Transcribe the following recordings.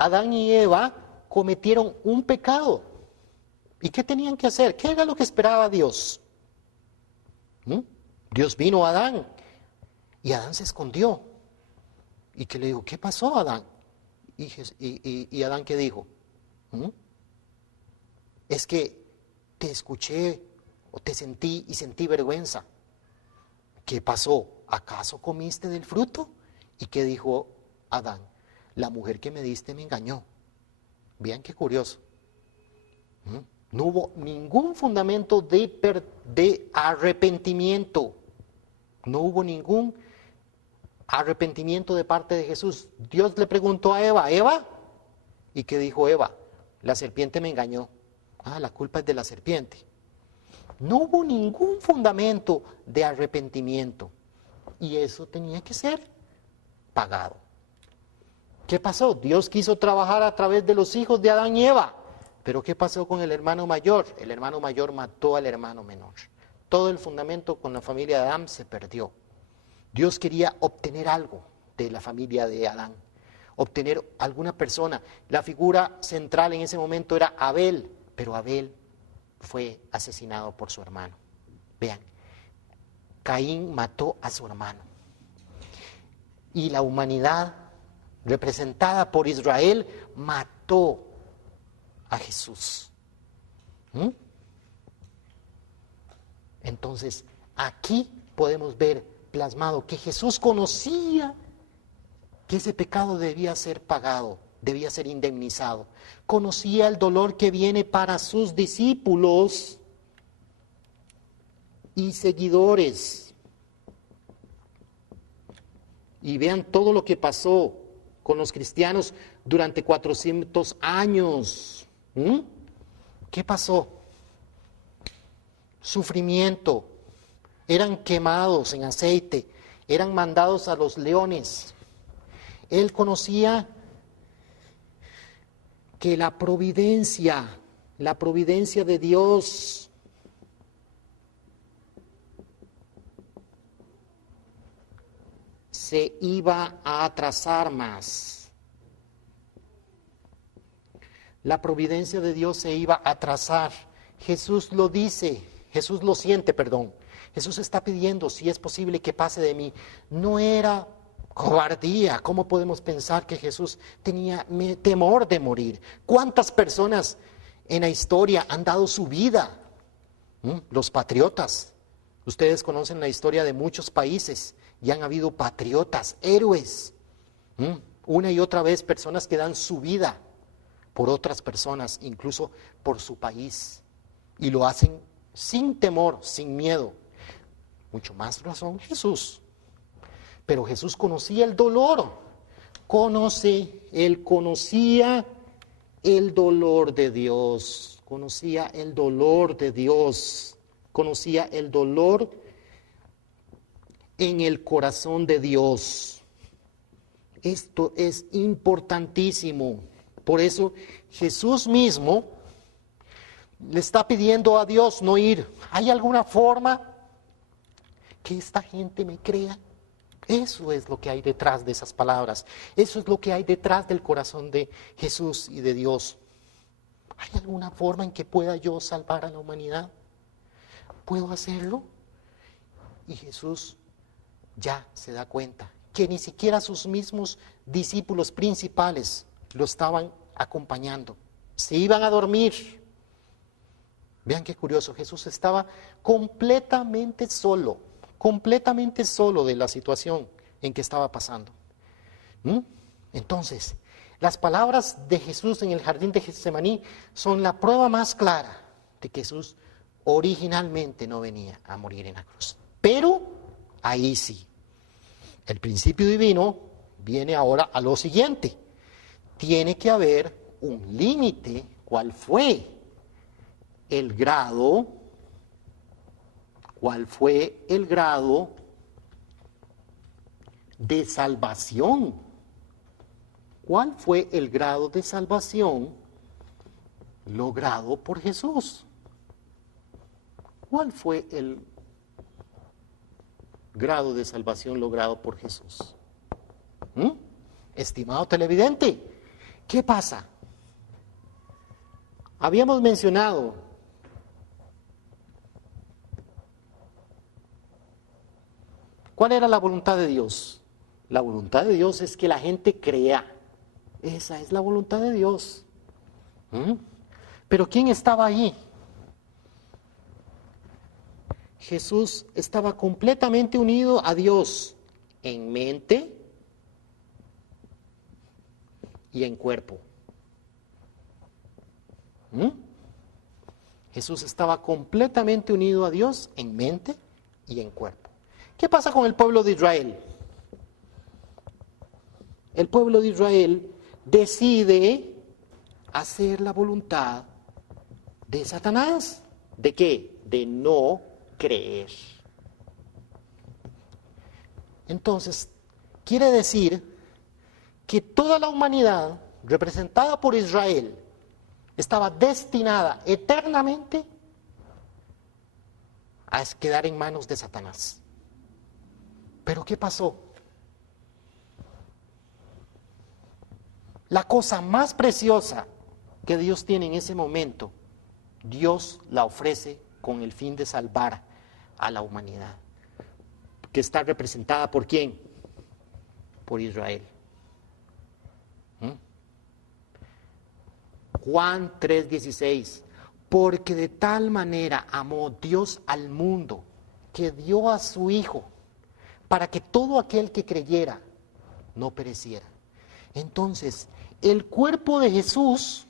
Adán y Eva cometieron un pecado. ¿Y qué tenían que hacer? ¿Qué era lo que esperaba Dios? Dios vino a Adán y Adán se escondió. ¿Y qué le dijo? ¿Qué pasó, Adán? Y Adán, ¿qué dijo? Es que te escuché o te sentí y sentí vergüenza. ¿Qué pasó? ¿Acaso comiste del fruto? ¿Y qué dijo Adán? La mujer que me diste me engañó. Vean qué curioso. No hubo ningún fundamento de arrepentimiento. No hubo ningún arrepentimiento de parte de Jesús. Dios le preguntó a Eva, ¿Eva? ¿Y qué dijo Eva? La serpiente me engañó. La culpa es de la serpiente. No hubo ningún fundamento de arrepentimiento. Y eso tenía que ser pagado. ¿Qué pasó? Dios quiso trabajar a través de los hijos de Adán y Eva. Pero ¿qué pasó con el hermano mayor? El hermano mayor mató al hermano menor. Todo el fundamento con la familia de Adán se perdió. Dios quería obtener algo de la familia de Adán, obtener alguna persona. La figura central en ese momento era Abel, pero Abel fue asesinado por su hermano. Vean, Caín mató a su hermano. Y la humanidad, representada por Israel, mató a Jesús. Entonces, aquí podemos ver plasmado que Jesús conocía que ese pecado debía ser pagado, debía ser indemnizado. Conocía el dolor que viene para sus discípulos y seguidores. Y vean todo lo que pasó con los cristianos durante 400 años. ¿Qué pasó? Sufrimiento. Eran quemados en aceite, eran mandados a los leones. Él conocía que la providencia de Dios se iba a atrasar más. La providencia de Dios se iba a atrasar. Jesús lo dice, Jesús lo siente, perdón. Jesús está pidiendo, si es posible que pase de mí. No era cobardía. ¿Cómo podemos pensar que Jesús tenía temor de morir? ¿Cuántas personas en la historia han dado su vida? Los patriotas. Ustedes conocen la historia de muchos países y han habido patriotas, héroes. Una y otra vez personas que dan su vida por otras personas, incluso por su país. Y lo hacen sin temor, sin miedo. Mucho más razón Jesús. Pero Jesús conocía el dolor. Él conocía el dolor de Dios. Conocía el dolor de Dios. Conocía el dolor en el corazón de Dios. Esto es importantísimo. Por eso Jesús mismo le está pidiendo a Dios no ir. ¿Hay alguna forma que esta gente me crea? Eso es lo que hay detrás de esas palabras. Eso es lo que hay detrás del corazón de Jesús y de Dios. ¿Hay alguna forma en que pueda yo salvar a la humanidad? ¿Puedo hacerlo? Y Jesús ya se da cuenta que ni siquiera sus mismos discípulos principales lo estaban acompañando. Se iban a dormir. Vean qué curioso, Jesús estaba completamente solo de la situación en que estaba pasando. Entonces, las palabras de Jesús en el jardín de Getsemaní son la prueba más clara de que Jesús originalmente no venía a morir en la cruz. Pero ahí sí, el principio divino viene ahora a lo siguiente. Tiene que haber un límite. ¿Cuál fue el grado? ¿Cuál fue el grado de salvación? ¿Cuál fue el grado de salvación logrado por Jesús? ¿Cuál fue el grado de salvación logrado por Jesús? Estimado televidente, ¿Qué pasa? Habíamos mencionado ¿cuál era la voluntad de Dios? La voluntad de Dios es que la gente crea. Esa es la voluntad de Dios. Pero ¿quién estaba ahí? Jesús estaba completamente unido a Dios en mente y en cuerpo. Jesús estaba completamente unido a Dios en mente y en cuerpo. ¿Qué pasa con el pueblo de Israel? El pueblo de Israel decide hacer la voluntad de Satanás. ¿De qué? De no creer. Entonces, quiere decir que toda la humanidad, representada por Israel, estaba destinada eternamente a quedar en manos de Satanás. ¿Pero qué pasó? La cosa más preciosa que Dios tiene en ese momento, Dios la ofrece con el fin de salvar a la humanidad, que está representada ¿por quién? Por Israel. Juan 3:16, porque de tal manera amó Dios al mundo, que dio a su Hijo, para que todo aquel que creyera no pereciera. Entonces, el cuerpo de Jesús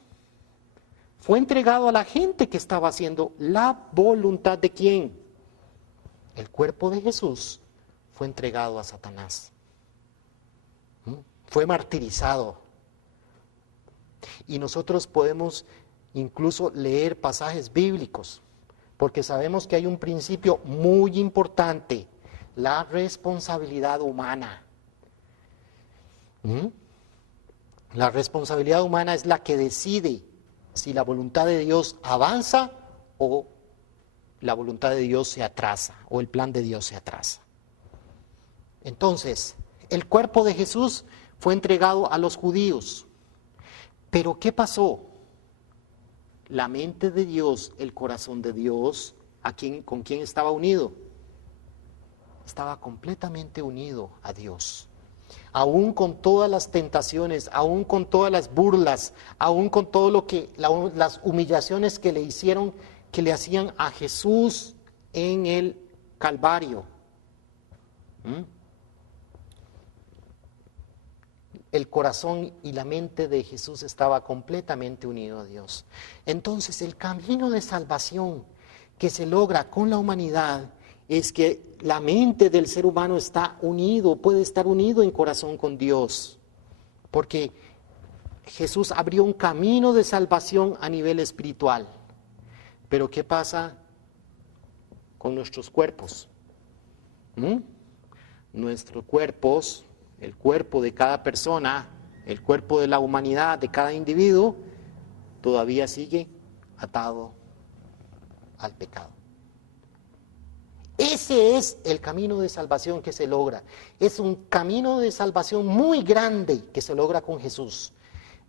fue entregado a la gente que estaba haciendo la voluntad de ¿quién? El cuerpo de Jesús fue entregado a Satanás. Fue martirizado. Y nosotros podemos incluso leer pasajes bíblicos, porque sabemos que hay un principio muy importante, la responsabilidad humana. La responsabilidad humana es la que decide si la voluntad de Dios avanza o la voluntad de Dios se atrasa, o el plan de Dios se atrasa. Entonces, el cuerpo de Jesús fue entregado a los judíos. Pero ¿qué pasó? La mente de Dios, el corazón de Dios, ¿con quién estaba unido? Estaba completamente unido a Dios. Aún con todas las tentaciones, aún con todas las burlas, aún con todo lo que las humillaciones que le hicieron, que le hacían a Jesús en el Calvario. El corazón y la mente de Jesús estaba completamente unido a Dios. Entonces, el camino de salvación que se logra con la humanidad es que la mente del ser humano está unido, puede estar unido en corazón con Dios, porque Jesús abrió un camino de salvación a nivel espiritual. Pero ¿qué pasa con nuestros cuerpos? Nuestros cuerpos, el cuerpo de cada persona, el cuerpo de la humanidad, de cada individuo, todavía sigue atado al pecado. Ese es el camino de salvación que se logra. Es un camino de salvación muy grande que se logra con Jesús.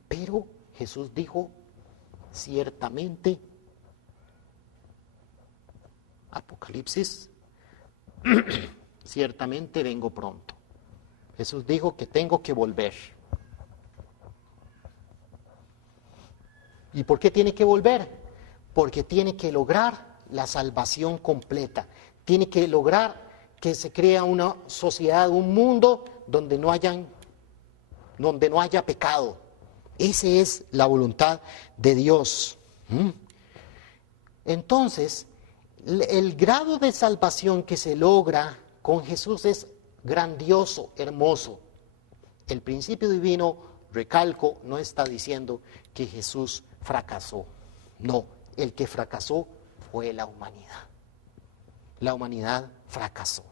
Pero Jesús dijo, ciertamente, Apocalipsis, ciertamente vengo pronto. Jesús dijo que tengo que volver. ¿Y por qué tiene que volver? Porque tiene que lograr la salvación completa. Tiene que lograr que se crea una sociedad, un mundo donde no haya pecado. Esa es la voluntad de Dios. Entonces, el grado de salvación que se logra con Jesús es grandioso, hermoso. El principio divino, recalco, no está diciendo que Jesús fracasó. No, el que fracasó fue la humanidad. La humanidad fracasó.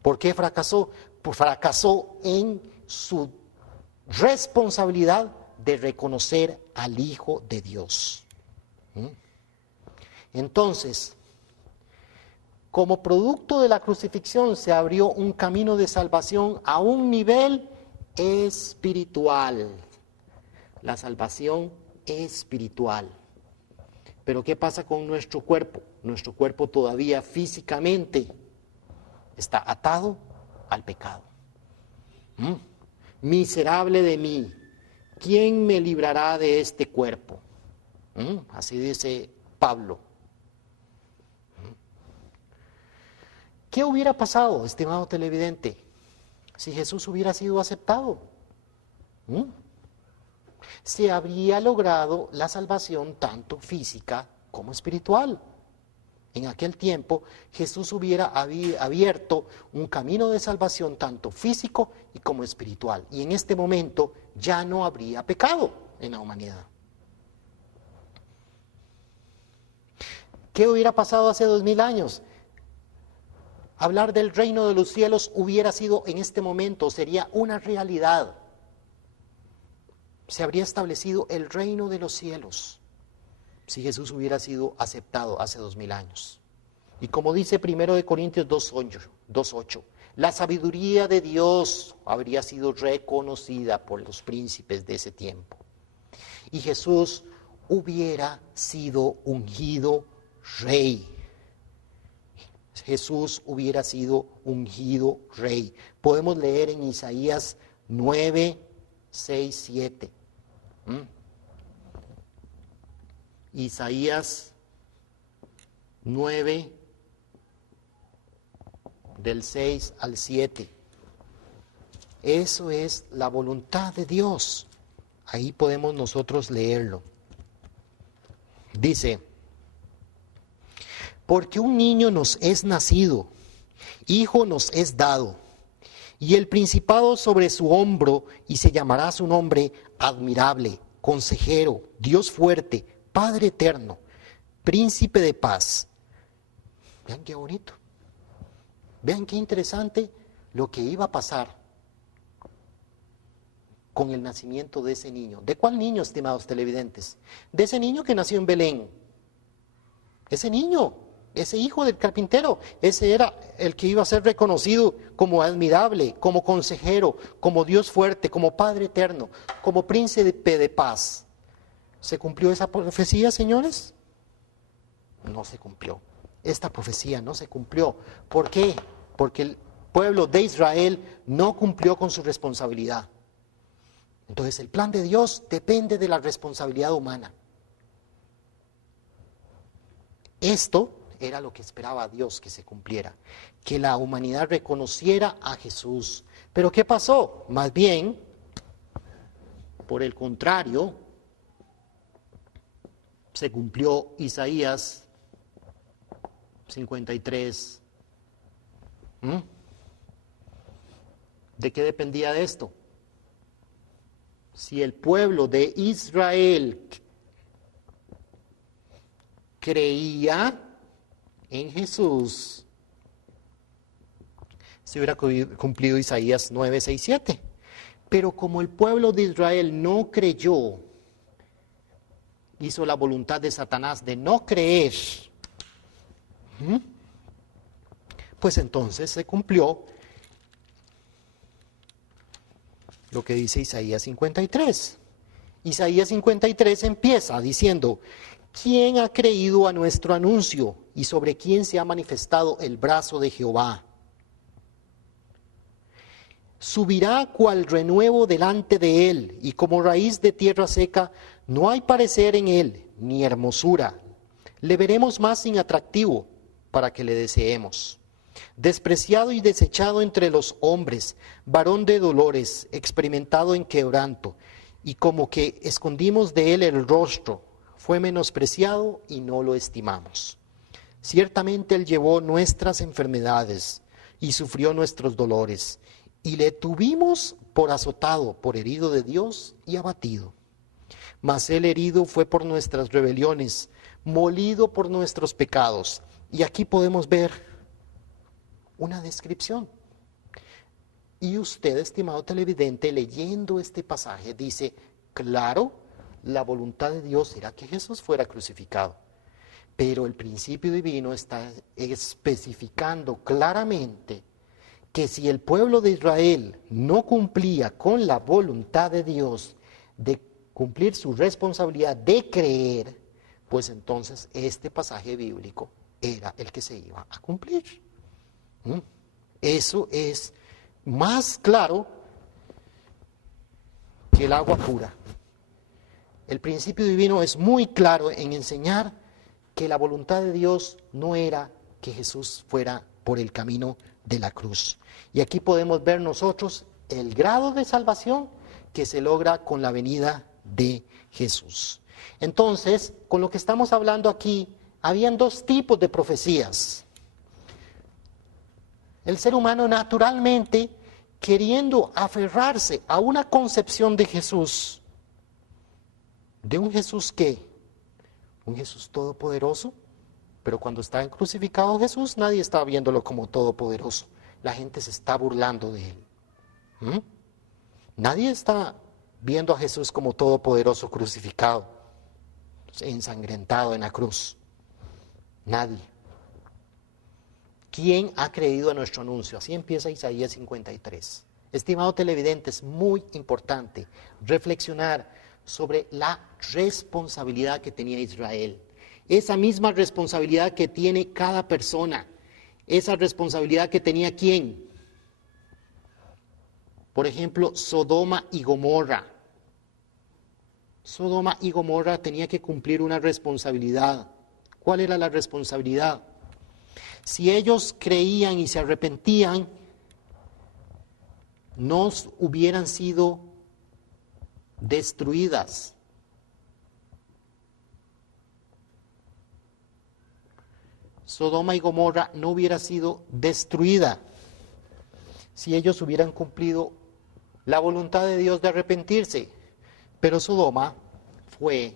¿Por qué fracasó? Pues fracasó en su responsabilidad de reconocer al Hijo de Dios. Entonces, como producto de la crucifixión se abrió un camino de salvación a un nivel espiritual. la salvación espiritual. Pero ¿qué pasa con nuestro cuerpo? Nuestro cuerpo todavía físicamente está atado al pecado. Miserable de mí, ¿quién me librará de este cuerpo? Así dice Pablo. ¿Qué hubiera pasado, estimado televidente, si Jesús hubiera sido aceptado? Se habría logrado la salvación tanto física como espiritual. En aquel tiempo Jesús hubiera abierto un camino de salvación tanto físico y como espiritual. Y en este momento ya no habría pecado en la humanidad. ¿Qué hubiera pasado hace 2000 años? Hablar del reino de los cielos hubiera sido en este momento, sería una realidad. Se habría establecido el reino de los cielos si Jesús hubiera sido aceptado hace 2000 años. Y como dice 1 Corintios 2:8, la sabiduría de Dios habría sido reconocida por los príncipes de ese tiempo. Y Jesús hubiera sido ungido rey. Jesús hubiera sido ungido rey. Podemos leer en Isaías 9, 6, 7. Isaías 9, del 6 al 7. Eso es la voluntad de Dios. Ahí podemos nosotros leerlo. Dice: porque un niño nos es nacido, hijo nos es dado, y el principado sobre su hombro, y se llamará su nombre admirable, consejero, Dios fuerte, Padre eterno, príncipe de paz. Vean qué bonito. Vean qué interesante lo que iba a pasar con el nacimiento de ese niño. ¿De cuál niño, estimados televidentes? De ese niño que nació en Belén. Ese niño, ese hijo del carpintero, ese era el que iba a ser reconocido como admirable, como consejero, como Dios fuerte, como Padre eterno, como príncipe de paz. ¿Se cumplió esa profecía, señores? No se cumplió. Esta profecía no se cumplió. ¿Por qué? Porque el pueblo de Israel no cumplió con su responsabilidad. Entonces el plan de Dios depende de la responsabilidad humana. Esto era lo que esperaba Dios que se cumpliera, que la humanidad reconociera a Jesús. Pero ¿qué pasó? Más bien, por el contrario, se cumplió Isaías 53. ¿De qué dependía de esto? Si el pueblo de Israel creía en Jesús, se hubiera cumplido Isaías 9, 6, 7. Pero como el pueblo de Israel no creyó, hizo la voluntad de Satanás de no creer, pues entonces se cumplió lo que dice Isaías 53. Isaías 53 empieza diciendo: ¿quién ha creído a nuestro anuncio y sobre quién se ha manifestado el brazo de Jehová? Subirá cual renuevo delante de él, y como raíz de tierra seca, no hay parecer en él, ni hermosura. Le veremos más sin atractivo, para que le deseemos. Despreciado y desechado entre los hombres, varón de dolores, experimentado en quebranto, y como que escondimos de él el rostro, fue menospreciado y no lo estimamos. Ciertamente él llevó nuestras enfermedades y sufrió nuestros dolores, y le tuvimos por azotado, por herido de Dios y abatido. Mas él herido fue por nuestras rebeliones, molido por nuestros pecados. Y aquí podemos ver una descripción. Y usted, estimado televidente, leyendo este pasaje, dice: claro, la voluntad de Dios era que Jesús fuera crucificado. Pero el principio divino está especificando claramente que si el pueblo de Israel no cumplía con la voluntad de Dios de cumplir su responsabilidad de creer, pues entonces este pasaje bíblico era el que se iba a cumplir. Eso es más claro que el agua pura. El principio divino es muy claro en enseñar que la voluntad de Dios no era que Jesús fuera por el camino de la cruz. Y aquí podemos ver nosotros el grado de salvación que se logra con la venida de Jesús. Entonces, con lo que estamos hablando aquí, habían dos tipos de profecías. El ser humano naturalmente, queriendo aferrarse a una concepción de Jesús, de un Jesús ¿qué? Un Jesús todopoderoso, pero cuando está crucificado Jesús, nadie está viéndolo como todopoderoso. La gente se está burlando de él. Nadie está viendo a Jesús como todopoderoso crucificado, ensangrentado en la cruz. Nadie. ¿Quién ha creído a nuestro anuncio? Así empieza Isaías 53. Estimado televidente, es muy importante reflexionar sobre la responsabilidad que tenía Israel. Esa misma responsabilidad que tiene cada persona. Esa responsabilidad que tenía ¿quién? Por ejemplo, Sodoma y Gomorra. Sodoma y Gomorra tenía que cumplir una responsabilidad. ¿Cuál era la responsabilidad? Si ellos creían y se arrepentían, no hubieran sido destruidas. Sodoma y Gomorra no hubiera sido destruida si ellos hubieran cumplido la voluntad de Dios de arrepentirse, pero Sodoma fue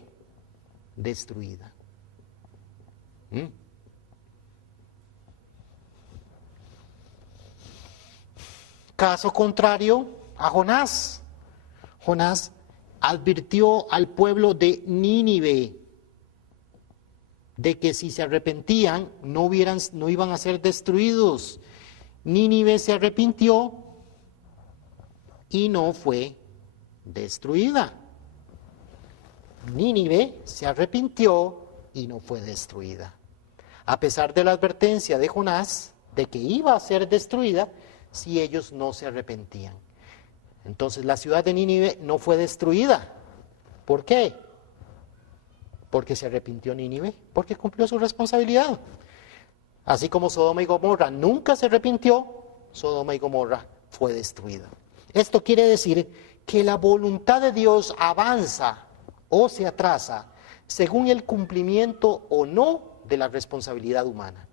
destruida. Caso contrario a Jonás. Jonás advirtió al pueblo de Nínive de que si se arrepentían no iban a ser destruidos. Nínive se arrepintió y no fue destruida. Nínive se arrepintió y no fue destruida. A pesar de la advertencia de Jonás de que iba a ser destruida si ellos no se arrepentían. Entonces la ciudad de Nínive no fue destruida. ¿Por qué? Porque se arrepintió Nínive, porque cumplió su responsabilidad. Así como Sodoma y Gomorra nunca se arrepintió, Sodoma y Gomorra fue destruida. Esto quiere decir que la voluntad de Dios avanza o se atrasa según el cumplimiento o no de la responsabilidad humana.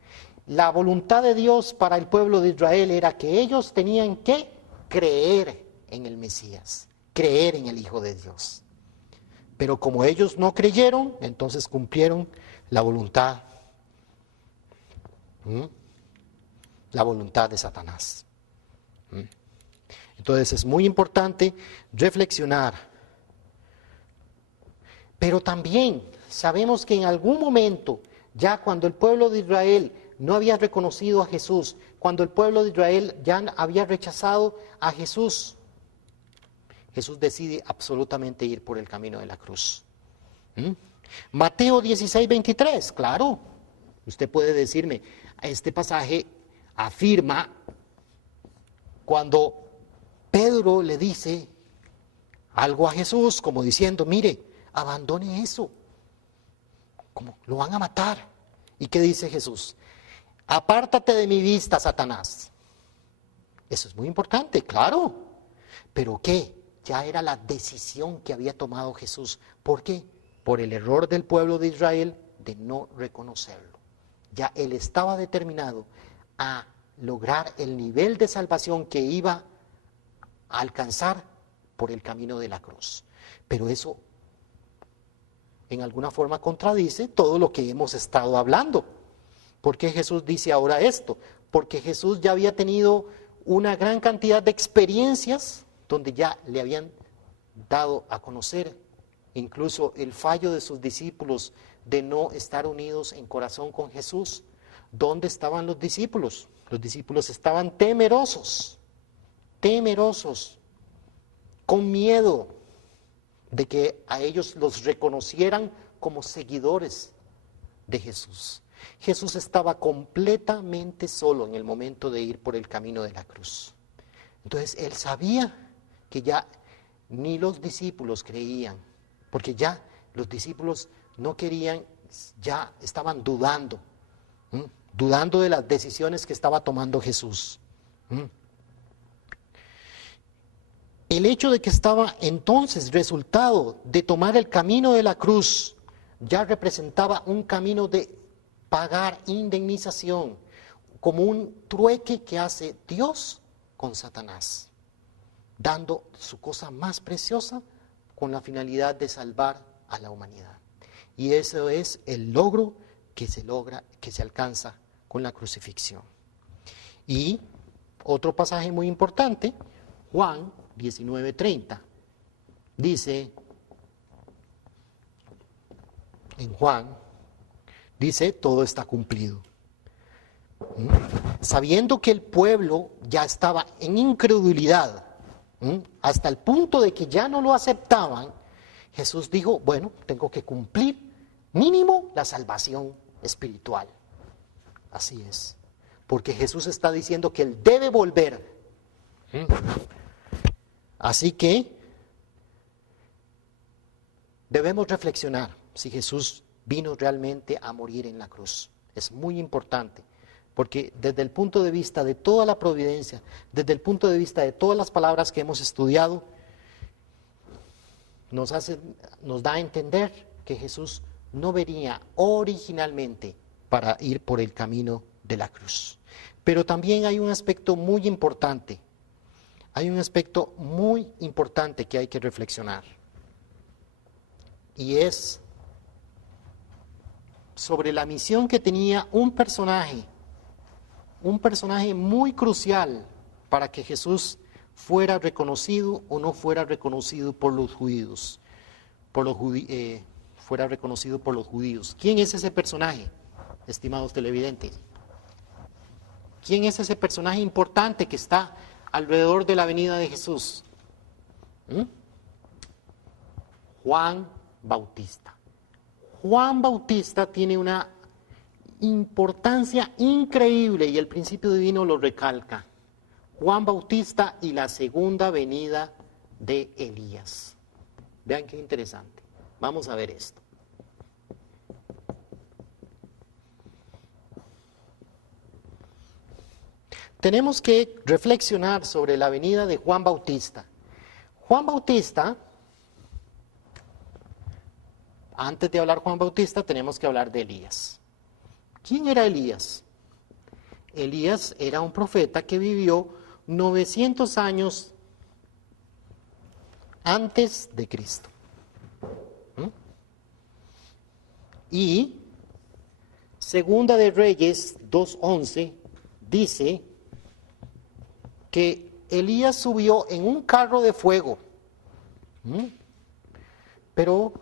La voluntad de Dios para el pueblo de Israel era que ellos tenían que creer en el Mesías, creer en el Hijo de Dios. Pero como ellos no creyeron, entonces cumplieron la voluntad de Satanás. Entonces es muy importante reflexionar. Pero también sabemos que en algún momento, ya cuando el pueblo de Israel no había reconocido a Jesús, cuando el pueblo de Israel ya había rechazado a Jesús, Jesús decide absolutamente ir por el camino de la cruz. Mateo 16:23, claro. Usted puede decirme, este pasaje afirma cuando Pedro le dice algo a Jesús, como diciendo, mire, abandone eso, como lo van a matar. ¿Y qué dice Jesús? Apártate de mi vista, Satanás. Eso es muy importante, claro. ¿Pero qué? Ya era la decisión que había tomado Jesús. ¿Por qué? Por el error del pueblo de Israel de no reconocerlo. Ya él estaba determinado a lograr el nivel de salvación que iba a alcanzar por el camino de la cruz. Pero eso en alguna forma contradice todo lo que hemos estado hablando. ¿Por qué Jesús dice ahora esto? Porque Jesús ya había tenido una gran cantidad de experiencias donde ya le habían dado a conocer incluso el fallo de sus discípulos de no estar unidos en corazón con Jesús. ¿Dónde estaban los discípulos? Los discípulos estaban temerosos, con miedo, de que a ellos los reconocieran como seguidores de Jesús. Jesús estaba completamente solo en el momento de ir por el camino de la cruz. Entonces él sabía que ya ni los discípulos creían, porque ya los discípulos no querían, ya estaban dudando, dudando de las decisiones que estaba tomando Jesús. El hecho de que estaba entonces resultado de tomar el camino de la cruz ya representaba un camino de pagar indemnización, como un trueque que hace Dios con Satanás, dando su cosa más preciosa con la finalidad de salvar a la humanidad. Y eso es el logro que se logra, que se alcanza con la crucifixión. Y otro pasaje muy importante, Juan 19:30, dice, en Juan, dice, todo está cumplido. Sabiendo que el pueblo ya estaba en incredulidad, hasta el punto de que ya no lo aceptaban, Jesús dijo, bueno, tengo que cumplir mínimo la salvación espiritual. Así es, porque Jesús está diciendo que Él debe volver. Así que debemos reflexionar si Jesús vino realmente a morir en la cruz. Es muy importante, porque desde el punto de vista de toda la providencia, desde el punto de vista de todas las palabras que hemos estudiado, nos da a entender que Jesús no venía originalmente para ir por el camino de la cruz. Pero también hay un aspecto muy importante, que hay que reflexionar, y es sobre la misión que tenía un personaje muy crucial para que Jesús fuera reconocido o no fuera reconocido por los judíos, fuera reconocido por los judíos. ¿Quién es ese personaje, estimados televidentes? ¿Quién es ese personaje importante que está alrededor de la venida de Jesús? Juan Bautista. Juan Bautista tiene una importancia increíble y el principio divino lo recalca. Juan Bautista y la segunda venida de Elías. Vean qué interesante. Vamos a ver esto. Tenemos que reflexionar sobre la venida de Juan Bautista. Juan Bautista, antes de hablar de Juan Bautista, tenemos que hablar de Elías. ¿Quién era Elías? Elías era un profeta que vivió 900 años antes de Cristo. Y Segunda de Reyes 2:11 dice que Elías subió en un carro de fuego. Pero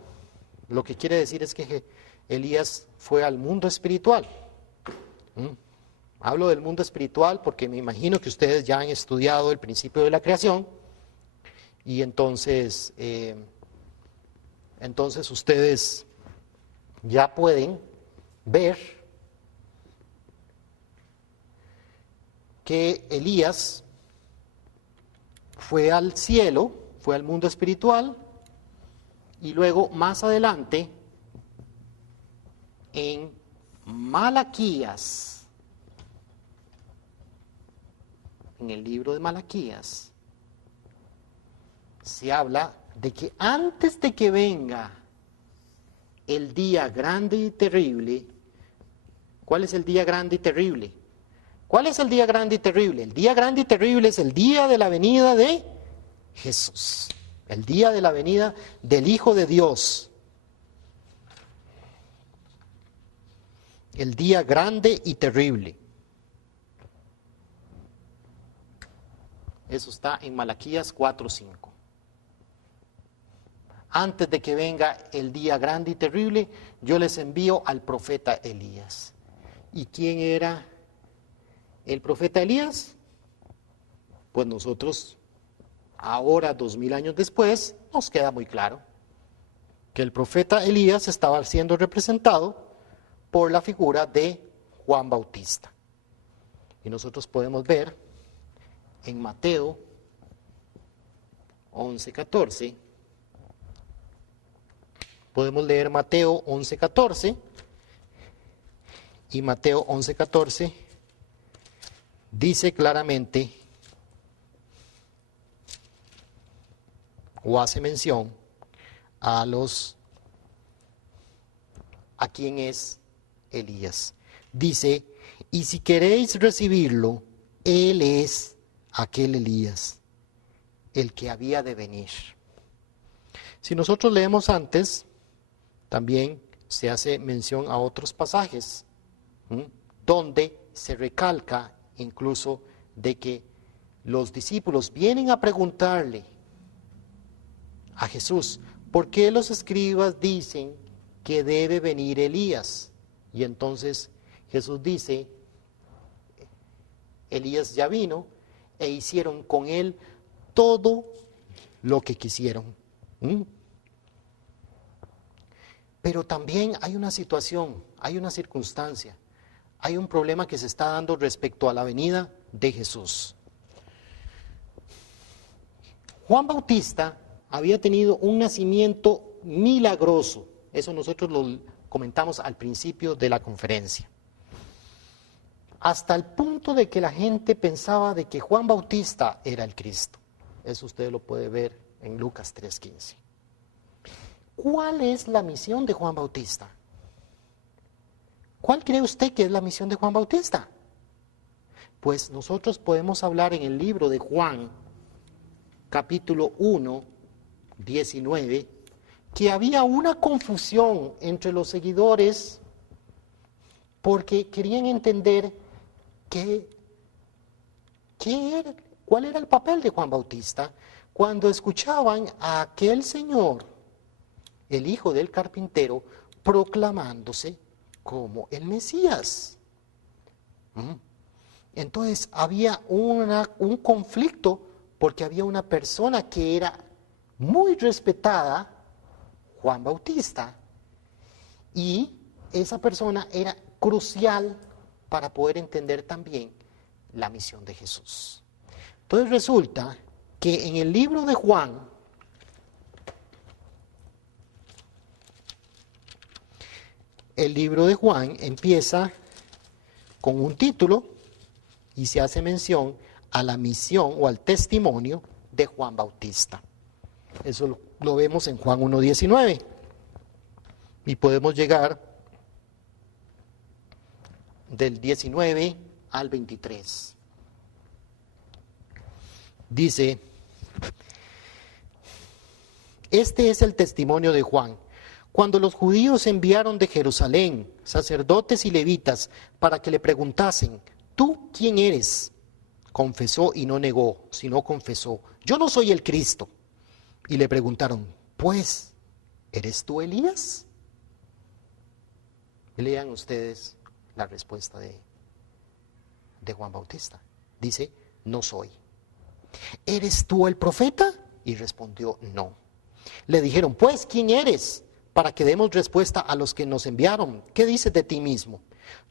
lo que quiere decir es que Elías fue al mundo espiritual. Hablo del mundo espiritual porque me imagino que ustedes ya han estudiado el principio de la creación y entonces ustedes ya pueden ver que Elías fue al cielo, fue al mundo espiritual, y luego más adelante en Malaquías, en el libro de Malaquías, se habla de que antes de que venga el día grande y terrible, ¿cuál es el día grande y terrible? ¿Cuál es el día grande y terrible? El día grande y terrible es el día de la venida de Jesús, el día de la venida del Hijo de Dios. El día grande y terrible. Eso está en Malaquías 4:5. Antes de que venga el día grande y terrible, yo les envío al profeta Elías. ¿Y quién era el profeta Elías? Pues nosotros, ahora 2000 años después, nos queda muy claro. que el profeta Elías estaba siendo representado por la figura de Juan Bautista. Y nosotros podemos ver en Mateo 11:14, podemos leer Mateo 11:14, y Mateo 11:14 dice claramente, o hace mención a quién es Elías. Dice, y si queréis recibirlo, él es aquel Elías, el que había de venir. Si nosotros leemos antes, también se hace mención a otros pasajes, donde se recalca incluso de que los discípulos vienen a preguntarle a Jesús, ¿por qué los escribas dicen que debe venir Elías? Y entonces Jesús dice, Elías ya vino e hicieron con él todo lo que quisieron. Pero también hay una situación, hay una circunstancia, hay un problema que se está dando respecto a la venida de Jesús. Juan Bautista había tenido un nacimiento milagroso. Eso nosotros lo comentamos al principio de la conferencia. Hasta el punto de que la gente pensaba de que Juan Bautista era el Cristo. Eso usted lo puede ver en Lucas 3:15. ¿Cuál es la misión de Juan Bautista? ¿Cuál cree usted que es la misión de Juan Bautista? Pues nosotros podemos hablar en el libro de Juan, capítulo 1, 19, que había una confusión entre los seguidores porque querían entender cuál era el papel de Juan Bautista cuando escuchaban a aquel señor, el hijo del carpintero, proclamándose como el Mesías. Entonces había un conflicto porque había una persona que era muy respetada, Juan Bautista, y esa persona era crucial para poder entender también la misión de Jesús. Entonces resulta que en el libro de Juan, el libro de Juan empieza con un título y se hace mención a la misión o al testimonio de Juan Bautista. Eso lo vemos en Juan 1:19 y podemos llegar del 19 al 23. Dice, este es el testimonio de Juan. Cuando los judíos enviaron de Jerusalén sacerdotes y levitas para que le preguntasen, ¿tú quién eres? Confesó y no negó, sino confesó, yo no soy el Cristo. Y le preguntaron, pues, ¿eres tú Elías? Lean ustedes la respuesta de Juan Bautista. Dice, no soy. ¿Eres tú el profeta? Y respondió, no. Le dijeron, pues, ¿quién eres? Para que demos respuesta a los que nos enviaron. ¿Qué dices de ti mismo?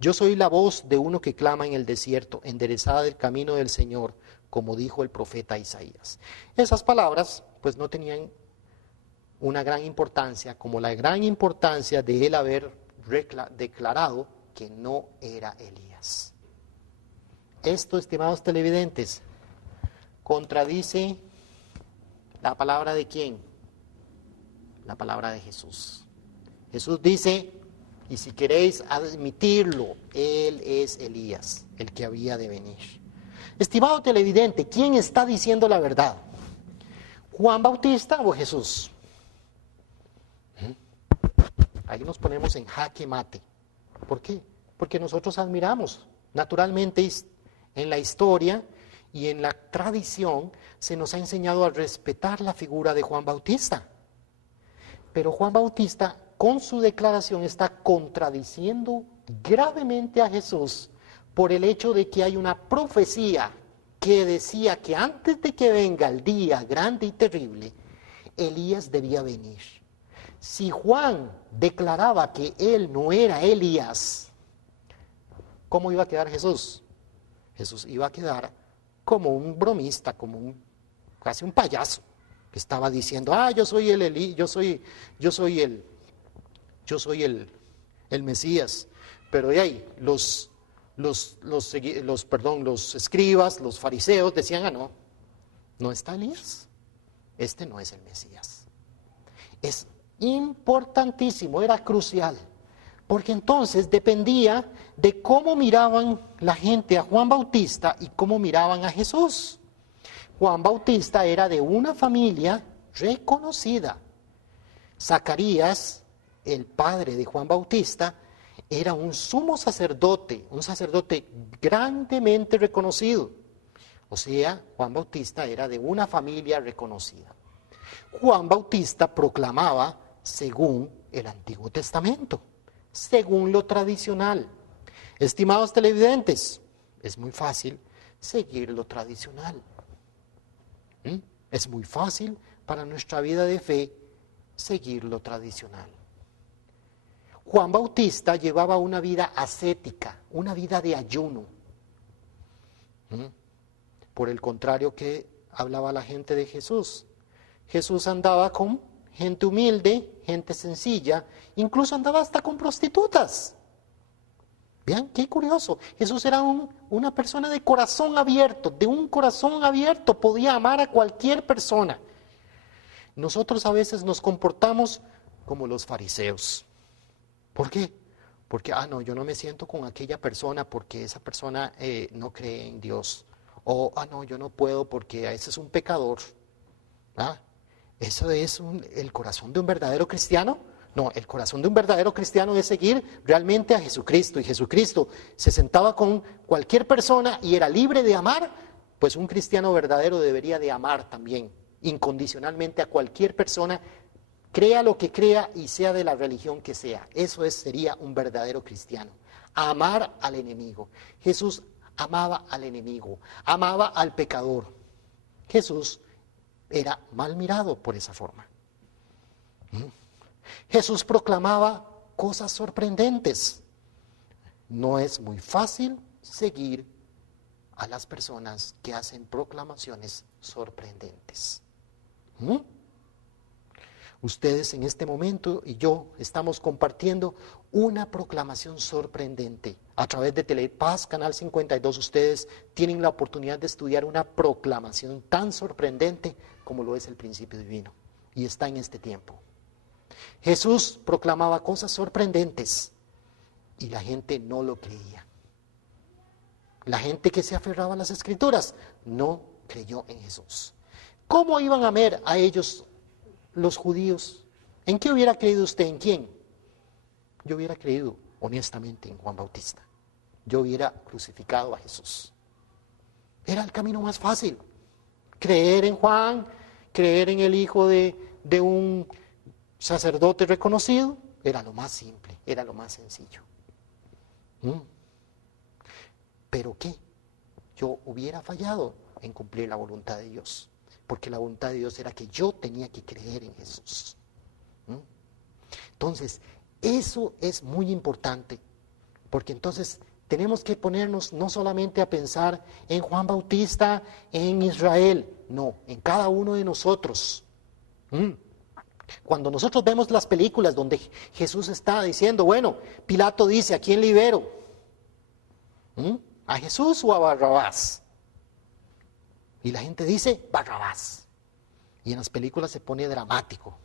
Yo soy la voz de uno que clama en el desierto, enderezada el camino del Señor, como dijo el profeta Isaías. Esas palabras, pues, no tenían una gran importancia, como la gran importancia de él haber declarado que no era Elías. Esto, estimados televidentes, contradice la palabra de ¿quién? La palabra de Jesús. Jesús dice, y si queréis admitirlo, él es Elías, el que había de venir. Estimado televidente, ¿quién está diciendo la verdad? ¿Juan Bautista o Jesús? Ahí nos ponemos en jaque mate. ¿Por qué? Porque nosotros admiramos. Naturalmente, en la historia y en la tradición se nos ha enseñado a respetar la figura de Juan Bautista. Pero Juan Bautista, con su declaración, está contradiciendo gravemente a Jesús por el hecho de que hay una profecía que decía que antes de que venga el día grande y terrible, Elías debía venir. si Juan declaraba que él no era Elías, ¿cómo iba a quedar Jesús? Jesús iba a quedar como un bromista, casi un payaso, que estaba diciendo, yo soy el Elí, yo soy el Mesías. Pero de ahí, los escribas, los fariseos decían, no está Elías, este no es el Mesías. Es importantísimo, era crucial, porque entonces dependía de cómo miraban la gente a Juan Bautista y cómo miraban a Jesús. Juan Bautista era de una familia reconocida. Zacarías, el padre de Juan Bautista, era un sumo sacerdote, un sacerdote grandemente reconocido. O sea, Juan Bautista era de una familia reconocida. Juan Bautista proclamaba según el Antiguo Testamento, según lo tradicional. Estimados televidentes, es muy fácil seguir lo tradicional. Es muy fácil para nuestra vida de fe seguir lo tradicional. Juan Bautista llevaba una vida ascética, una vida de ayuno. Por el contrario que hablaba la gente de Jesús. Jesús andaba con gente humilde, gente sencilla, incluso andaba hasta con prostitutas. Vean, qué curioso. Jesús era una persona de corazón abierto, de un corazón abierto, podía amar a cualquier persona. Nosotros a veces nos comportamos como los fariseos. ¿Por qué? Porque, yo no me siento con aquella persona porque esa persona no cree en Dios. O, yo no puedo porque ese es un pecador. ¿Eso es el corazón de un verdadero cristiano? No, el corazón de un verdadero cristiano es seguir realmente a Jesucristo. Y Jesucristo se sentaba con cualquier persona y era libre de amar. Pues un cristiano verdadero debería de amar también, incondicionalmente a cualquier persona, crea lo que crea y sea de la religión que sea. Eso sería un verdadero cristiano. Amar al enemigo. Jesús amaba al enemigo, amaba al pecador. Jesús era mal mirado por esa forma. Jesús proclamaba cosas sorprendentes. No es muy fácil seguir a las personas que hacen proclamaciones sorprendentes. Ustedes en este momento y yo estamos compartiendo una proclamación sorprendente. A través de Telepaz, Canal 52, ustedes tienen la oportunidad de estudiar una proclamación tan sorprendente como lo es el principio divino. Y está en este tiempo. Jesús proclamaba cosas sorprendentes y la gente no lo creía. La gente que se aferraba a las Escrituras no creyó en Jesús. ¿Cómo iban a ver a ellos los judíos? ¿En qué hubiera creído usted? ¿En quién? Yo hubiera creído honestamente en Juan Bautista. Yo hubiera crucificado a Jesús. Era el camino más fácil. Creer en Juan, creer en el hijo de un sacerdote reconocido, era lo más simple, era lo más sencillo. ¿Pero qué? Yo hubiera fallado en cumplir la voluntad de Dios, porque la voluntad de Dios era que yo tenía que creer en Jesús. Entonces, eso es muy importante, porque entonces tenemos que ponernos no solamente a pensar en Juan Bautista, en Israel, no, en cada uno de nosotros. Cuando nosotros vemos las películas donde Jesús está diciendo, bueno, Pilato dice, ¿a quién libero? ¿A Jesús o a Barrabás? Y la gente dice, Barrabás. Y en las películas se pone dramático,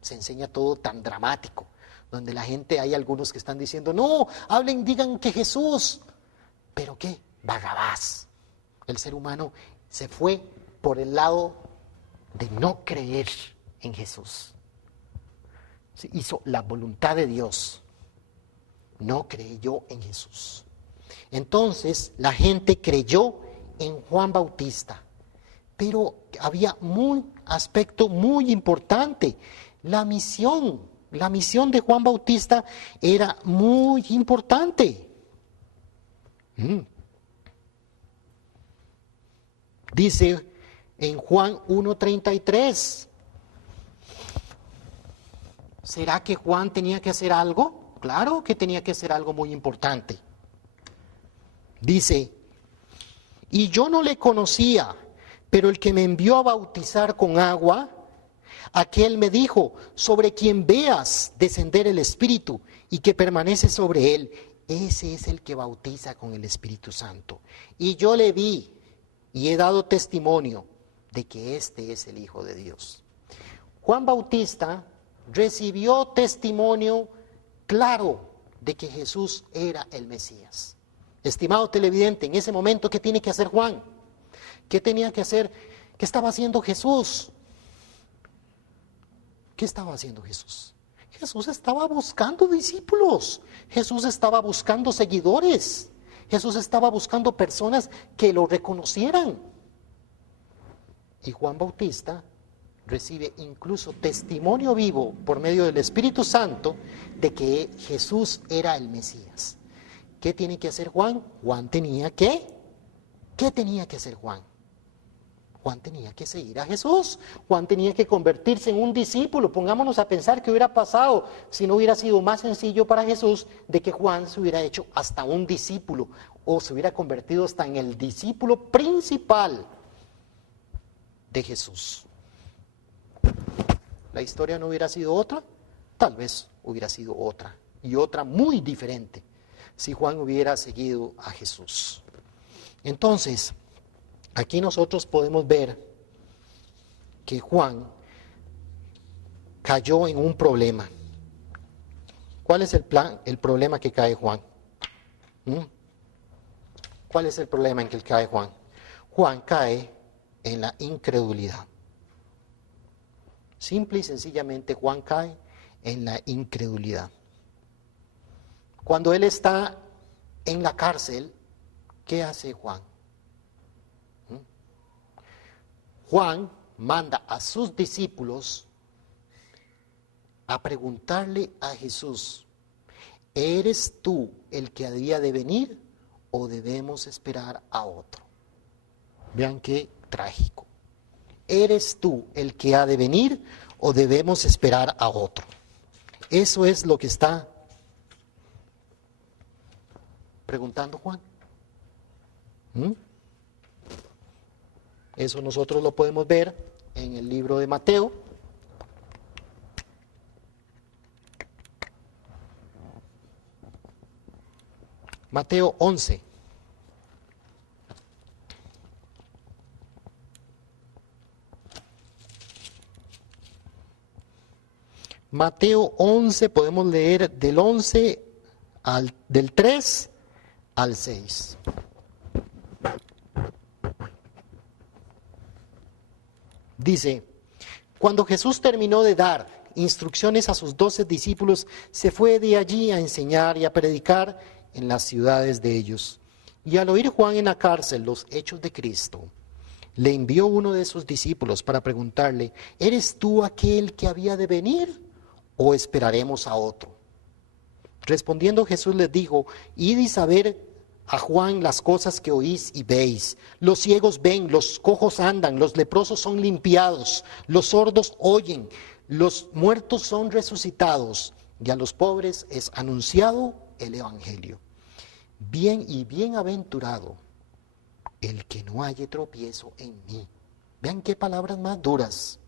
se enseña todo tan dramático, donde la gente, hay algunos que están diciendo, no, hablen, digan que Jesús. ¿Pero qué? Barrabás. El ser humano se fue por el lado de no creer en Jesús. Hizo la voluntad de Dios, no creyó en Jesús. Entonces la gente creyó en Juan Bautista, pero había un aspecto muy importante. La misión de Juan Bautista era muy importante. Dice en Juan 1:33, ¿Será que Juan tenía que hacer algo? Claro que tenía que hacer algo muy importante. Dice, y yo no le conocía, pero el que me envió a bautizar con agua, aquel me dijo, sobre quien veas descender el Espíritu y que permanece sobre él, ese es el que bautiza con el Espíritu Santo. Y yo le vi y he dado testimonio de que este es el Hijo de Dios. Juan Bautista recibió testimonio claro de que Jesús era el Mesías. Estimado televidente, en ese momento, ¿qué tiene que hacer Juan? ¿Qué tenía que hacer? ¿Qué estaba haciendo Jesús? ¿Qué estaba haciendo Jesús? Jesús estaba buscando discípulos. Jesús estaba buscando seguidores. Jesús estaba buscando personas que lo reconocieran. Y Juan Bautista recibe incluso testimonio vivo por medio del Espíritu Santo de que Jesús era el Mesías. ¿Qué tiene que hacer Juan? ¿Qué tenía que hacer Juan? Juan tenía que seguir a Jesús. Juan tenía que convertirse en un discípulo. Pongámonos a pensar qué hubiera pasado si no hubiera sido más sencillo para Jesús de que Juan se hubiera hecho hasta un discípulo o se hubiera convertido hasta en el discípulo principal de Jesús. ¿La historia no hubiera sido otra? Tal vez hubiera sido otra, y otra muy diferente, si Juan hubiera seguido a Jesús. Entonces, aquí nosotros podemos ver que Juan cayó en un problema. ¿Cuál es el problema que cae Juan? ¿Cuál es el problema en que cae Juan? Juan cae en la incredulidad. Simple y sencillamente Juan cae en la incredulidad. Cuando él está en la cárcel, ¿qué hace Juan? Juan manda a sus discípulos a preguntarle a Jesús, ¿eres tú el que había de venir o debemos esperar a otro? Vean qué trágico. ¿Eres tú el que ha de venir o debemos esperar a otro? Eso es lo que está preguntando Juan. Eso nosotros lo podemos ver en el libro de Mateo. Mateo 11. Mateo 11 podemos leer del 3 al 6. Dice, cuando Jesús terminó de dar instrucciones a sus 12 discípulos, se fue de allí a enseñar y a predicar en las ciudades de ellos. Y al oír Juan en la cárcel los hechos de Cristo, le envió uno de sus discípulos para preguntarle, ¿eres tú aquel que había de venir o esperaremos a otro? Respondiendo Jesús les dijo, id y saber a Juan las cosas que oís y veis. Los ciegos ven, los cojos andan, los leprosos son limpiados, los sordos oyen, los muertos son resucitados, y a los pobres es anunciado el Evangelio. Bien y bienaventurado el que no halle tropiezo en mí. Vean qué palabras más duras.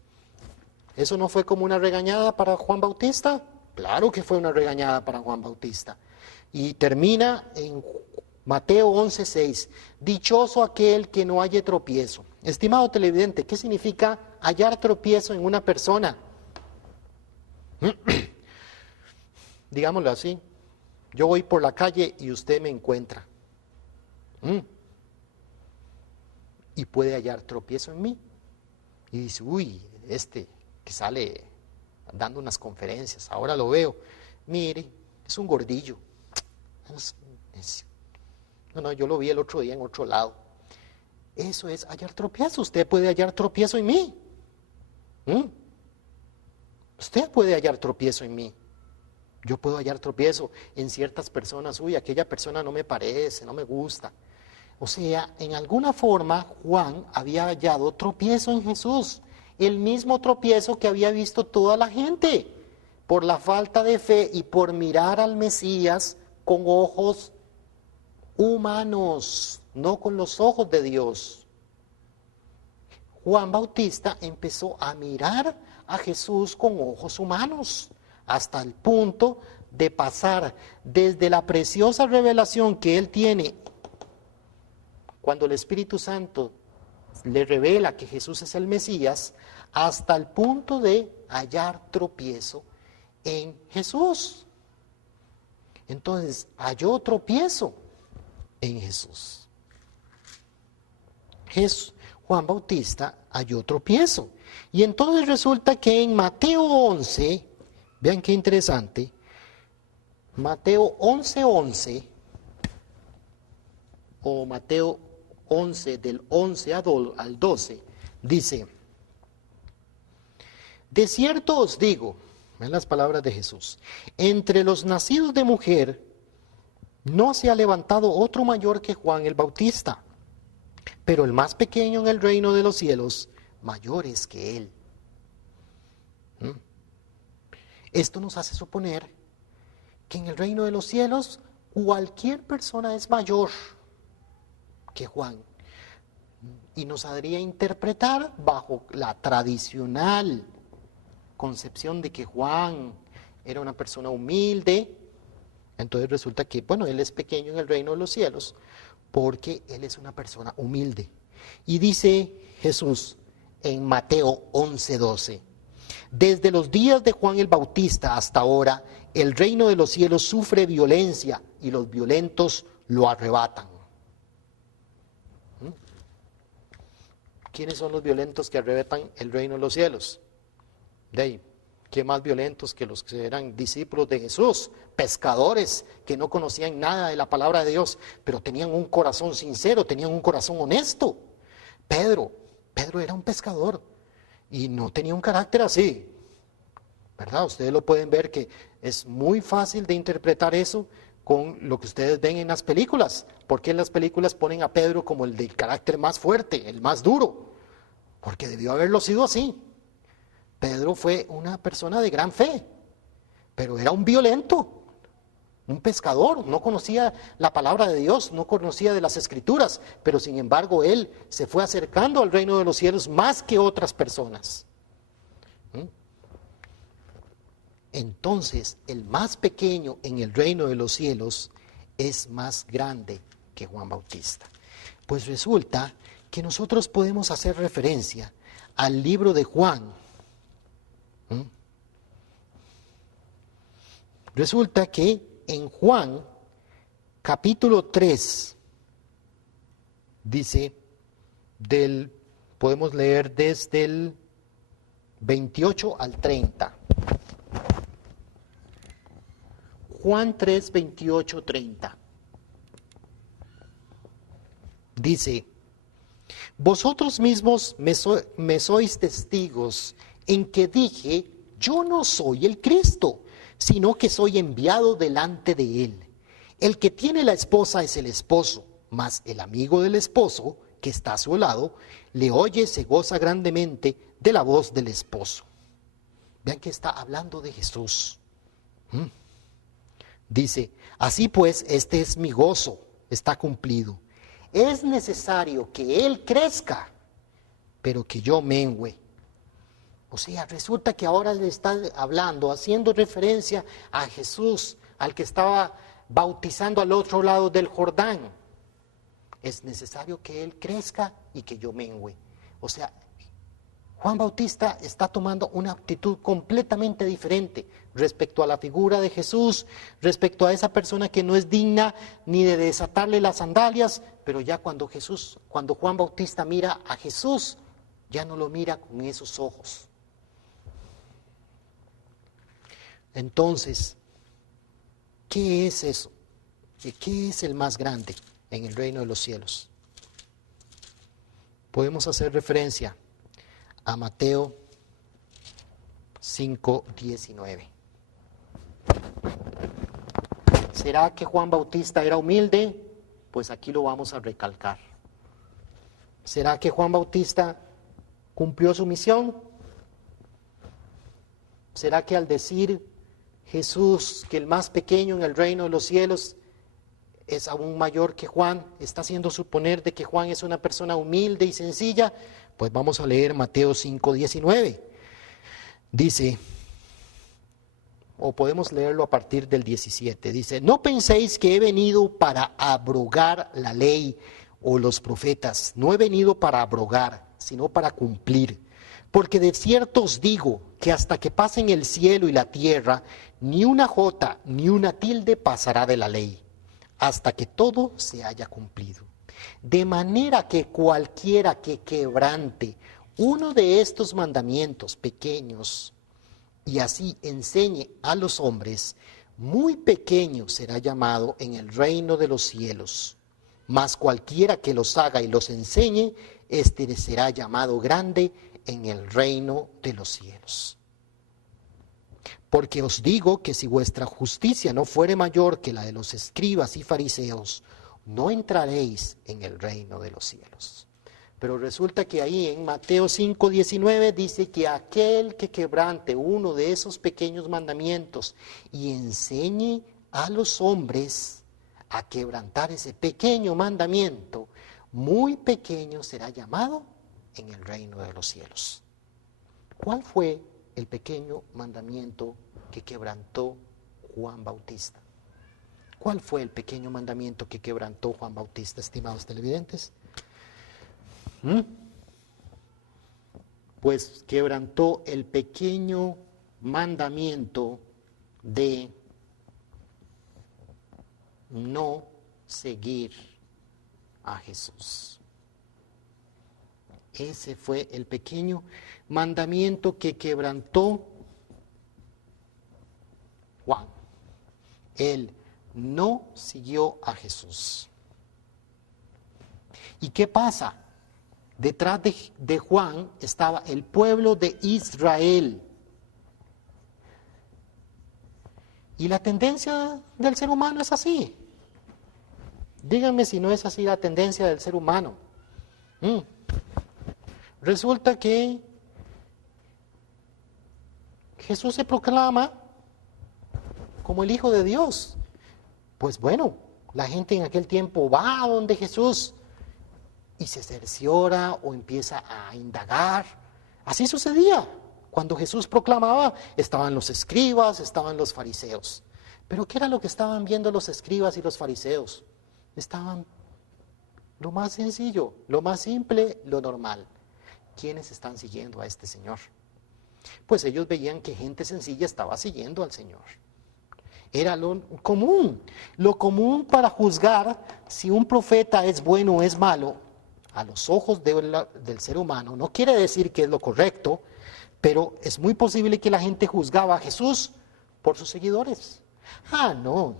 ¿Eso no fue como una regañada para Juan Bautista? Claro que fue una regañada para Juan Bautista. Y termina en Mateo 11:6. Dichoso aquel que no halle tropiezo. Estimado televidente, ¿qué significa hallar tropiezo en una persona? Digámoslo así. Yo voy por la calle y usted me encuentra. Y puede hallar tropiezo en mí. Y dice, uy, este que sale dando unas conferencias, ahora lo veo. Mire, es un gordillo. No, yo lo vi el otro día en otro lado. Eso es hallar tropiezo. Usted puede hallar tropiezo en mí. Usted puede hallar tropiezo en mí. Yo puedo hallar tropiezo en ciertas personas. Uy, aquella persona no me parece, no me gusta. O sea, en alguna forma Juan había hallado tropiezo en Jesús. El mismo tropiezo que había visto toda la gente. por la falta de fe y por mirar al Mesías con ojos humanos, no con los ojos de Dios. Juan Bautista empezó a mirar a Jesús con ojos humanos, hasta el punto de pasar desde la preciosa revelación que él tiene cuando el Espíritu Santo le revela que Jesús es el Mesías, hasta el punto de hallar tropiezo en Jesús. Entonces, halló tropiezo en Jesús. Juan Bautista halló tropiezo. Y entonces resulta que en Mateo 11, vean qué interesante, Mateo 11:11, o Mateo 11, del 11 al 12, dice: de cierto os digo, en las palabras de Jesús, entre los nacidos de mujer no se ha levantado otro mayor que Juan el Bautista, pero el más pequeño en el reino de los cielos, mayor es que él. Esto nos hace suponer que en el reino de los cielos cualquier persona es mayor que Juan. Y nos haría interpretar bajo la tradicional concepción de que Juan era una persona humilde. Entonces resulta que, bueno, él es pequeño en el reino de los cielos porque él es una persona humilde. Y dice Jesús en Mateo 11:12, desde los días de Juan el Bautista hasta ahora, el reino de los cielos sufre violencia y los violentos lo arrebatan. ¿Quiénes son los violentos que arrebatan el reino de los cielos? De ahí, ¿qué más violentos que los que eran discípulos de Jesús? Pescadores que no conocían nada de la palabra de Dios, pero tenían un corazón sincero, tenían un corazón honesto. Pedro era un pescador y no tenía un carácter así, ¿verdad? Ustedes lo pueden ver que es muy fácil de interpretar eso con lo que ustedes ven en las películas. ¿Por qué en las películas ponen a Pedro como el del carácter más fuerte, el más duro? Porque debió haberlo sido así. Pedro fue una persona de gran fe, pero era un violento, un pescador, no conocía la palabra de Dios, no conocía de las Escrituras, pero sin embargo él se fue acercando al reino de los cielos más que otras personas. Entonces, el más pequeño en el reino de los cielos es más grande que Juan Bautista. Pues resulta que nosotros podemos hacer referencia al libro de Juan. Resulta que en Juan, capítulo 3, dice, podemos leer desde el 28 al 30. Juan 3, 28, 30. Dice: vosotros mismos me sois testigos en que dije, yo no soy el Cristo, sino que soy enviado delante de él. El que tiene la esposa es el esposo, mas el amigo del esposo, que está a su lado, le oye, se goza grandemente de la voz del esposo. Vean que está hablando de Jesús. Dice: así pues, este es mi gozo, está cumplido. Es necesario que él crezca, pero que yo mengüe. O sea, resulta que ahora le está hablando, haciendo referencia a Jesús, al que estaba bautizando al otro lado del Jordán. Es necesario que él crezca y que yo mengüe. O sea, Juan Bautista está tomando una actitud completamente diferente respecto a la figura de Jesús, respecto a esa persona que no es digna ni de desatarle las sandalias, pero ya cuando Juan Bautista mira a Jesús, ya no lo mira con esos ojos. Entonces, ¿qué es eso? ¿Qué es el más grande en el reino de los cielos? Podemos hacer referencia a Mateo 5:19. ¿Será que Juan Bautista era humilde? Pues aquí lo vamos a recalcar. ¿Será que Juan Bautista cumplió su misión? ¿Será que al decir Jesús, que el más pequeño en el reino de los cielos, es aún mayor que Juan, está haciendo suponer de que Juan es una persona humilde y sencilla. Pues vamos a leer Mateo 5:19. Dice, o podemos leerlo a partir del 17, dice: no penséis que he venido para abrogar la ley o los profetas. No he venido para abrogar, sino para cumplir. Porque de cierto os digo que hasta que pasen el cielo y la tierra, ni una jota ni una tilde pasará de la ley, hasta que todo se haya cumplido. De manera que cualquiera que quebrante uno de estos mandamientos pequeños y así enseñe a los hombres, muy pequeño será llamado en el reino de los cielos. Mas cualquiera que los haga y los enseñe, éste será llamado grande en el reino de los cielos. Porque os digo que si vuestra justicia no fuere mayor que la de los escribas y fariseos, no entraréis en el reino de los cielos. Pero resulta que ahí en Mateo 5:19 dice que aquel que quebrante uno de esos pequeños mandamientos y enseñe a los hombres a quebrantar ese pequeño mandamiento, muy pequeño será llamado en el reino de los cielos. ¿Cuál fue el pequeño mandamiento que quebrantó Juan Bautista? ¿Cuál fue el pequeño mandamiento que quebrantó Juan Bautista, estimados televidentes? Pues quebrantó el pequeño mandamiento de no seguir a Jesús. Ese fue el pequeño mandamiento que quebrantó Juan. Él no siguió a Jesús. ¿Y qué pasa? Detrás de Juan estaba el pueblo de Israel. Y la tendencia del ser humano es así. Díganme si no es así la tendencia del ser humano. Resulta que Jesús se proclama como el Hijo de Dios. Pues bueno, la gente en aquel tiempo va a donde Jesús y se cerciora o empieza a indagar. Así sucedía. Cuando Jesús proclamaba, estaban los escribas, estaban los fariseos. Pero ¿qué era lo que estaban viendo los escribas y los fariseos? Estaban lo más sencillo, lo más simple, lo normal. ¿Quiénes están siguiendo a este Señor? Pues ellos veían que gente sencilla estaba siguiendo al Señor. Era lo común para juzgar si un profeta es bueno o es malo a los ojos del ser humano. No quiere decir que es lo correcto, pero es muy posible que la gente juzgaba a Jesús por sus seguidores. No,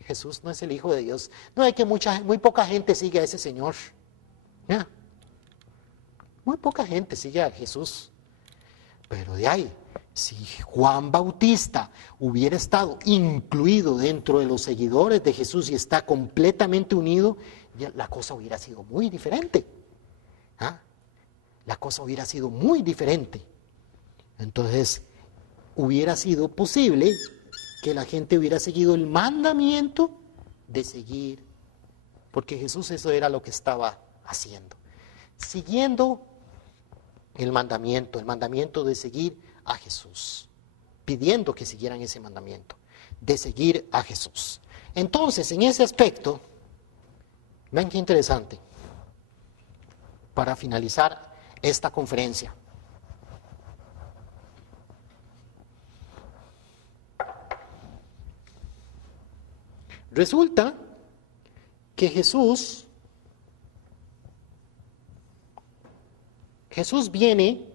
Jesús no es el Hijo de Dios. No, es que muy poca gente sigue a ese Señor. Muy poca gente sigue a Jesús. Pero de ahí, si Juan Bautista hubiera estado incluido dentro de los seguidores de Jesús y está completamente unido, ya la cosa hubiera sido muy diferente. La cosa hubiera sido muy diferente. Entonces, hubiera sido posible que la gente hubiera seguido el mandamiento de seguir, porque Jesús eso era lo que estaba haciendo. Siguiendo el mandamiento de seguir a Jesús, pidiendo que siguieran ese mandamiento, de seguir a Jesús. Entonces, en ese aspecto, vean qué interesante, para finalizar esta conferencia. Resulta que Jesús viene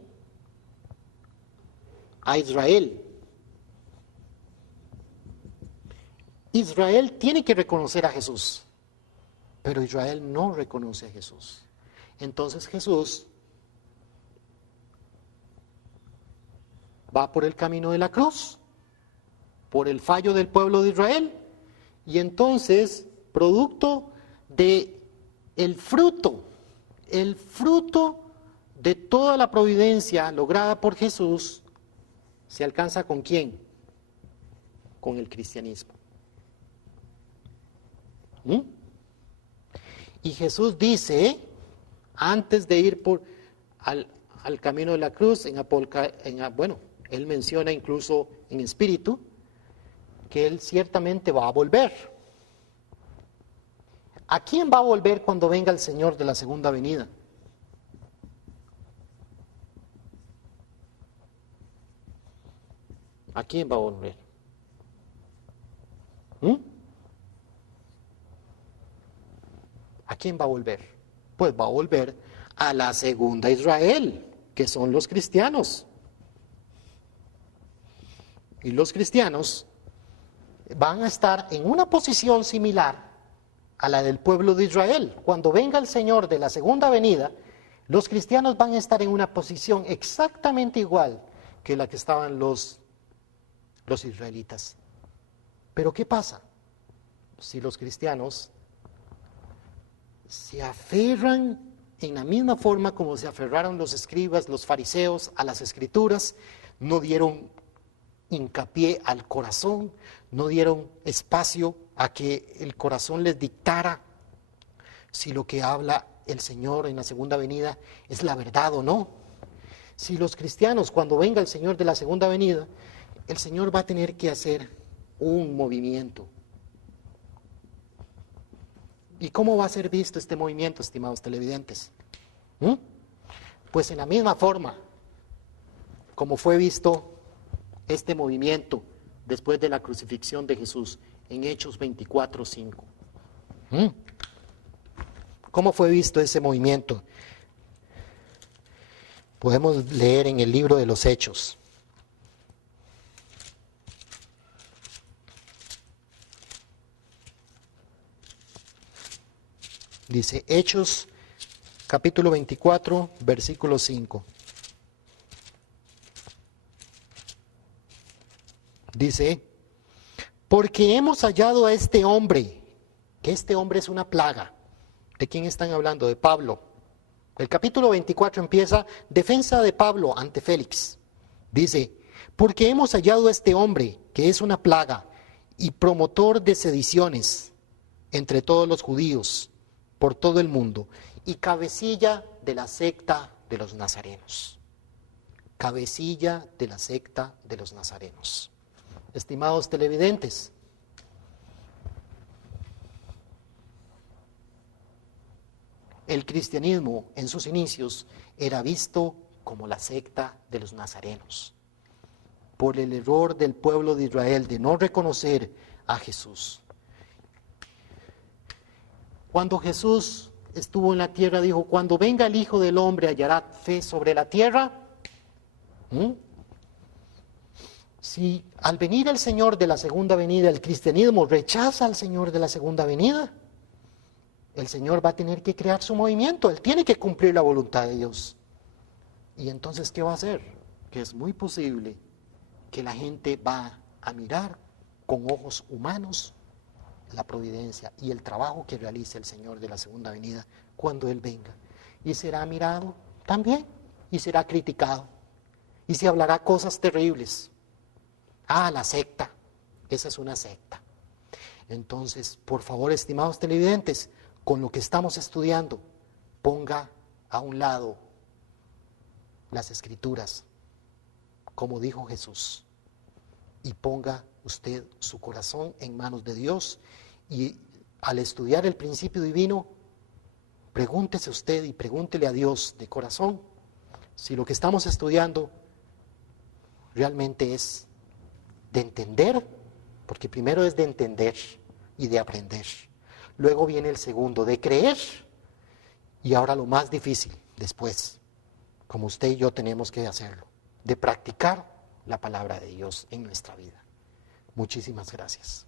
a Israel. Israel tiene que reconocer a Jesús, pero Israel no reconoce a Jesús. Entonces Jesús va por el camino de la cruz, por el fallo del pueblo de Israel, y entonces, producto de el fruto de toda la providencia lograda por Jesús, ¿se alcanza con quién? con el cristianismo. ¿Mm? Y Jesús dice, antes de ir al camino de la cruz, Él menciona incluso en espíritu, que Él ciertamente va a volver. ¿A quién va a volver cuando venga el Señor de la segunda venida? ¿A quién va a volver? ¿Mm? ¿A quién va a volver? Pues va a volver a la segunda Israel, que son los cristianos. Y los cristianos van a estar en una posición similar a la del pueblo de Israel. Cuando venga el Señor de la segunda venida, los cristianos van a estar en una posición exactamente igual que la que estaban los israelitas. Pero ¿qué pasa? Si los cristianos se aferran en la misma forma como se aferraron los escribas, los fariseos a las escrituras, no dieron hincapié al corazón, no dieron espacio a que el corazón les dictara si lo que habla el Señor en la segunda venida es la verdad o no. Si los cristianos, cuando venga el Señor de la segunda venida, el Señor va a tener que hacer un movimiento. ¿Y cómo va a ser visto este movimiento, estimados televidentes? Pues en la misma forma como fue visto este movimiento después de la crucifixión de Jesús en Hechos 24:5. ¿Cómo fue visto ese movimiento? Podemos leer en el libro de los Hechos. Dice Hechos capítulo 24, versículo 5. Dice, porque hemos hallado a este hombre, que este hombre es una plaga. ¿De quién están hablando? De Pablo. El capítulo 24 empieza, defensa de Pablo ante Félix. Dice, porque hemos hallado a este hombre, que es una plaga, y promotor de sediciones entre todos los judíos, por todo el mundo, y cabecilla de la secta de los nazarenos. Cabecilla de la secta de los nazarenos. Estimados televidentes, el cristianismo en sus inicios era visto como la secta de los nazarenos, por el error del pueblo de Israel de no reconocer a Jesús. Cuando Jesús estuvo en la tierra, dijo, cuando venga el Hijo del Hombre, ¿hallará fe sobre la tierra? Si al venir el Señor de la segunda venida, el cristianismo rechaza al Señor de la segunda venida, el Señor va a tener que crear su movimiento, Él tiene que cumplir la voluntad de Dios. Y entonces, ¿qué va a hacer? Que es muy posible que la gente va a mirar con ojos humanos la providencia y el trabajo que realice el Señor de la segunda venida cuando Él venga. Y será mirado también, y será criticado, y se hablará cosas terribles. Ah, la secta, esa es una secta. Entonces, por favor, estimados televidentes, con lo que estamos estudiando, ponga a un lado las Escrituras, como dijo Jesús, y ponga usted su corazón en manos de Dios, y al estudiar el principio divino, pregúntese usted y pregúntele a Dios de corazón si lo que estamos estudiando realmente es de entender, porque primero es de entender y de aprender. Luego viene el segundo, de creer, y ahora lo más difícil, después, como usted y yo tenemos que hacerlo, de practicar la palabra de Dios en nuestra vida. Muchísimas gracias.